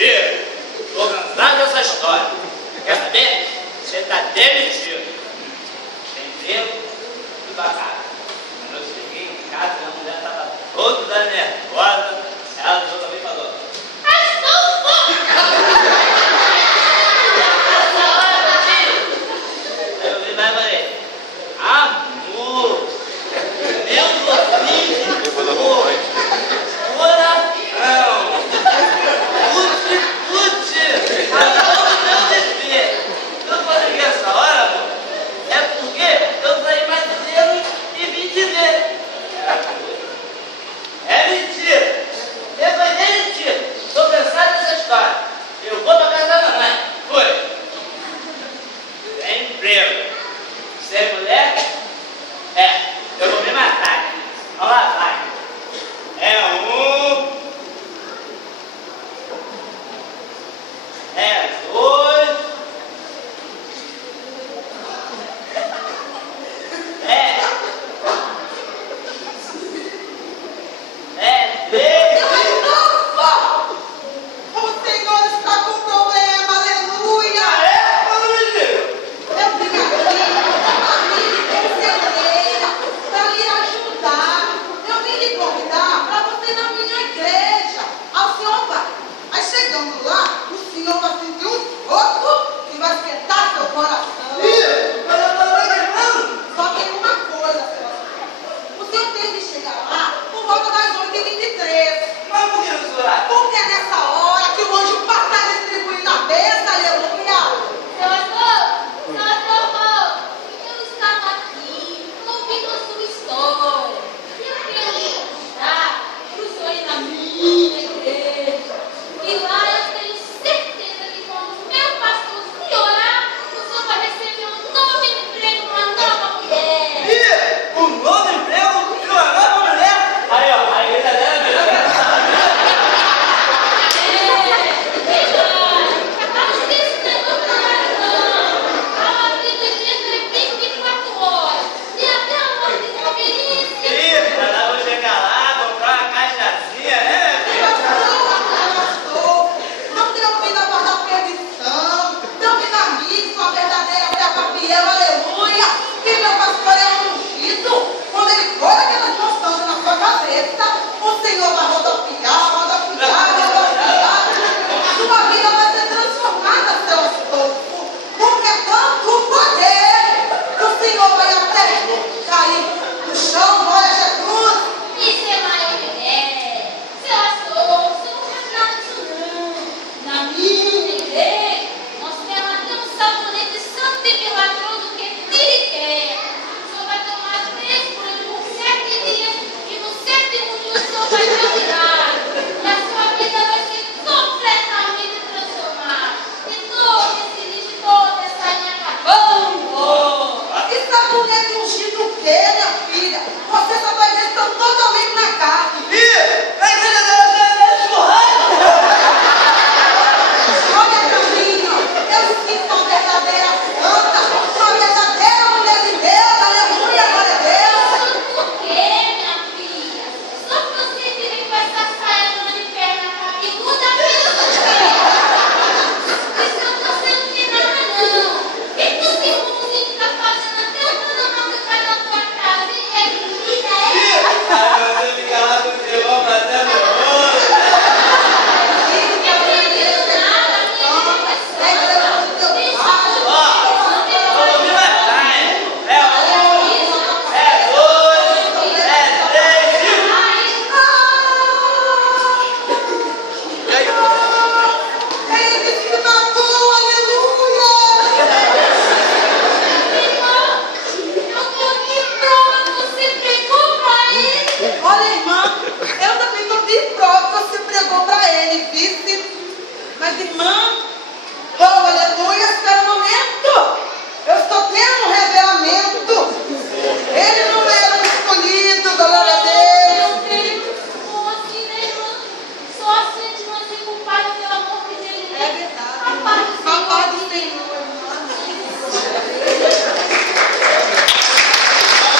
Ih, tô cansado dessa história. Quer saber? Você tá demitido. Tem emprego e tua casa. Quando eu cheguei em casa, minha mulher tava toda nervosa. Ela também falou: eu vi mais falei: amor, meu gordinho, coração, tutti, amor, meu bebê. Eu falei essa hora, amor, é porque eu saí mais cedo e vim te ver. É mentira. Eu falei, nem mentira. Tô cansado dessa história. Eu vou pra casa da mamãe. Foi. Sem emprego. Sem mulher? É. Eu vou me matar. Vamos lá, vai. É um. É dois. É três. Mas, irmã,